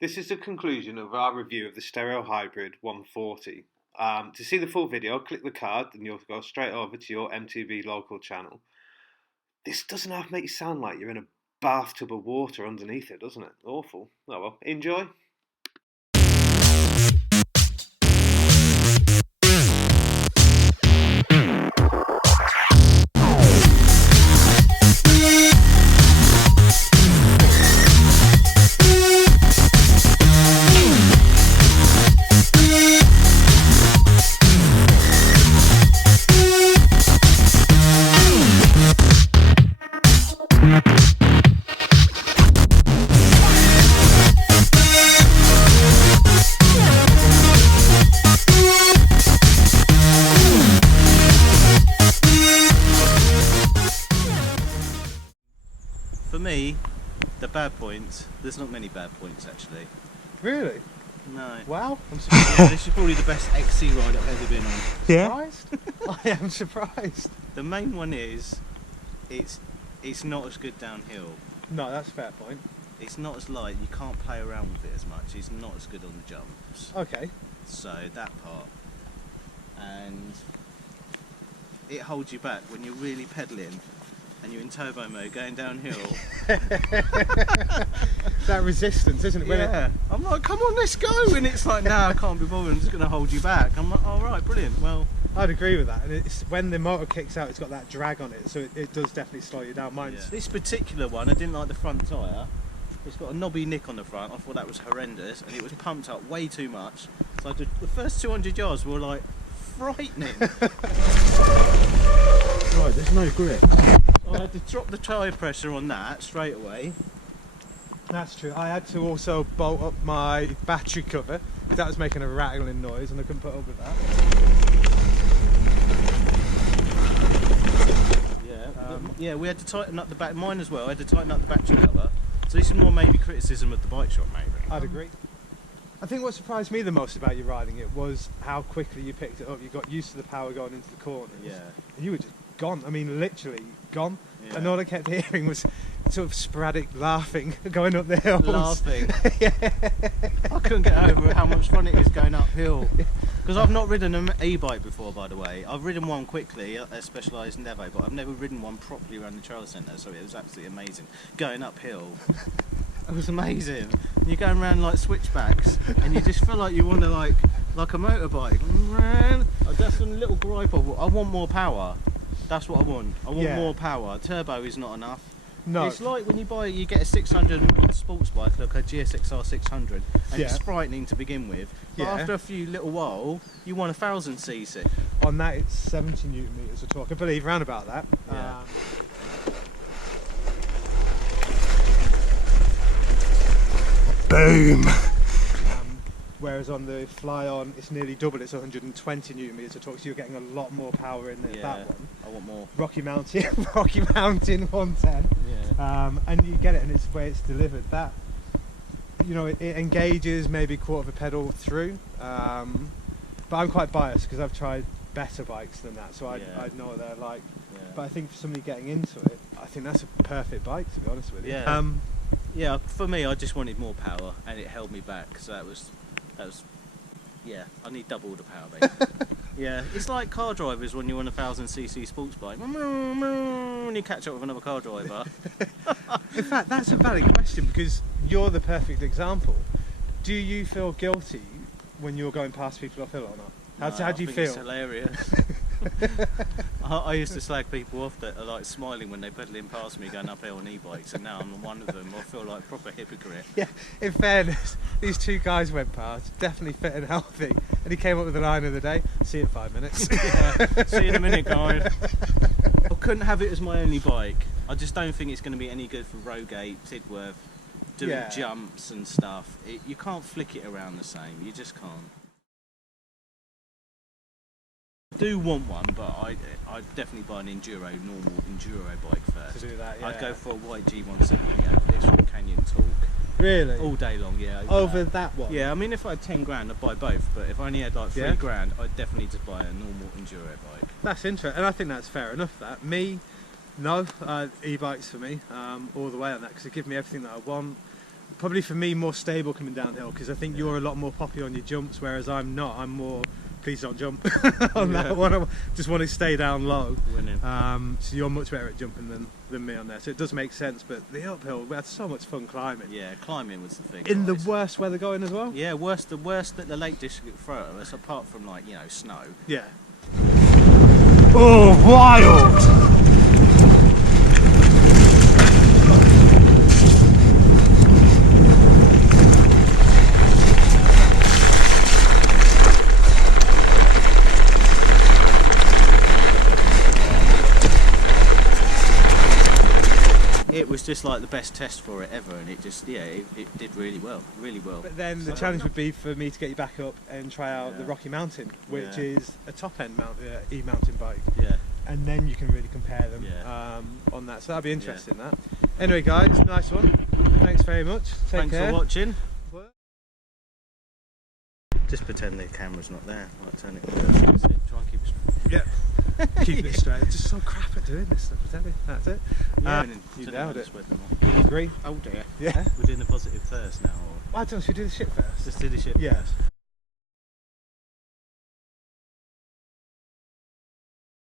This is the conclusion of our review of the Stereo Hybrid 140. To see the full video, click the card and you'll go straight over to your MTB local channel. This doesn't have to make you sound like you're in a bathtub of water underneath it, doesn't it? Awful. Oh well, enjoy. For me, the bad points, there's not many bad points actually. Really? No. Wow, I'm Yeah, surprised. this is probably the best XC ride I've ever been on. Surprised? I am surprised. The main one is, it's not as good downhill. No, that's a fair point. It's not as light, you can't play around with it as much. It's not as good on the jumps. Okay. So that part. And it holds you back when you're really pedalling and you're in turbo mode going downhill. That resistance, isn't it? Yeah. I'm like, come on, let's go. And it's like, no, I can't be bothered. I'm just going to hold you back. I'm like, all right, brilliant. Well, I'd agree with that. And it's when the motor kicks out, it's got that drag on it, so it does definitely slow you down. yeah. This particular one, I didn't like the front tyre. It's got a knobby nick on the front. I thought that was horrendous, and it was pumped up way too much. So the first 200 yards were like frightening. Right, there's no grip. I had to drop the tyre pressure on that straight away. That's true. I had to also bolt up my battery cover. That was making a rattling noise and I couldn't put up with that. Yeah, we had to tighten up the back. Mine as well. I had to tighten up the battery cover. So this is more maybe criticism of the bike shop, maybe. I'd agree. I think what surprised me the most about you riding it was how quickly you picked it up. You got used to the power going into the corners. Yeah. And you were just gone. I mean, literally gone. Yeah. And all I kept hearing was sort of sporadic laughing going up the hills. Laughing. Yeah. I couldn't get over how much fun it is going uphill. Because I've not ridden an e-bike before, by the way. I've ridden one quickly, a Specialized Nevo, but I've never ridden one properly around the trail centre, so it was absolutely amazing. Going uphill, it was amazing. You're going around like switchbacks, and you just feel like you want to like a motorbike. That's a little gripe of I want more power. That's what I want. I want more power. Turbo is not enough. No. It's like when you get a 600 sports bike, like a GSXR 600, and it's frightening to begin with. But after a few little while, you want 1000cc. On that, it's 70 newton meters of torque. I believe round about that. Yeah. Boom. Whereas on the Fly-On, it's nearly double. It's 120 newton meters of torque, so you're getting a lot more power in that one. I want more. Rocky Mountain 110. Yeah. And you get it, and it's the way it's delivered. That, you know, it engages maybe a quarter of a pedal through. But I'm quite biased because I've tried better bikes than that, so I know what they're like. Yeah. But I think for somebody getting into it, I think that's a perfect bike, to be honest with you. Yeah. Yeah. For me, I just wanted more power, and it held me back. So that was. Yeah, I need double the power, basically. Yeah, it's like car drivers when you're on a 1000cc sports bike. When you catch up with another car driver. In fact, that's a valid question because you're the perfect example. Do you feel guilty when you're going past people uphill or not? How do you feel? It's hilarious. I used to slag people off that are like smiling when they pedal in past me going uphill on e-bikes, and now I'm one of them. I feel like a proper hypocrite. Yeah, in fairness, these two guys went past, definitely fit and healthy, and he came up with the line of the day, see you in 5 minutes. Yeah, see you in a minute, guys. I couldn't have it as my only bike. I just don't think it's going to be any good for Rogate, Tidworth, doing jumps and stuff. You can't flick it around the same, you just can't. I do want one, but I'd definitely buy an normal enduro bike first. To do that, yeah. I'd go for a white G170 Atlas from Canyon Talk. Really? All day long, yeah. Over that one? Yeah, I mean, if I had 10 grand, I'd buy both, but if I only had like 3 grand, I'd definitely just buy a normal enduro bike. That's interesting, and I think that's fair enough, that. Me, no, e-bikes for me, all the way on that, because it gives me everything that I want. Probably for me more stable coming downhill, because I think you're a lot more poppy on your jumps, whereas I'm not. I'm more, please don't jump on that one. I just want to stay down low. Winning. So you're much better at jumping than me on there. So it does make sense, but the uphill, we had so much fun climbing. Yeah, climbing was the thing. In the guys. worst weather going as well? Yeah, the worst that the Lake District could throw at us, apart from like, you know, snow. Yeah. Oh, wild! It was just like the best test for it ever, and it just, yeah, it did really well. But then the challenge would be for me to get you back up and try out the Rocky Mountain, which is a top-end e-mountain bike. Yeah. And then you can really compare them on that. So that'd be interesting, that. Anyway, guys, nice one. Thanks very much. Take care. Thanks for watching. Just pretend the camera's not there. Like, turn it on. Try and keep it straight. Yep. Keep it straight. I'm just so crap at doing this stuff, I tell you. That's it. Yeah, you nailed it. You agree? Oh dear. Yeah. We're doing the positive first now. Or? Why don't we do the shit first? Just do the shit Yeah. first.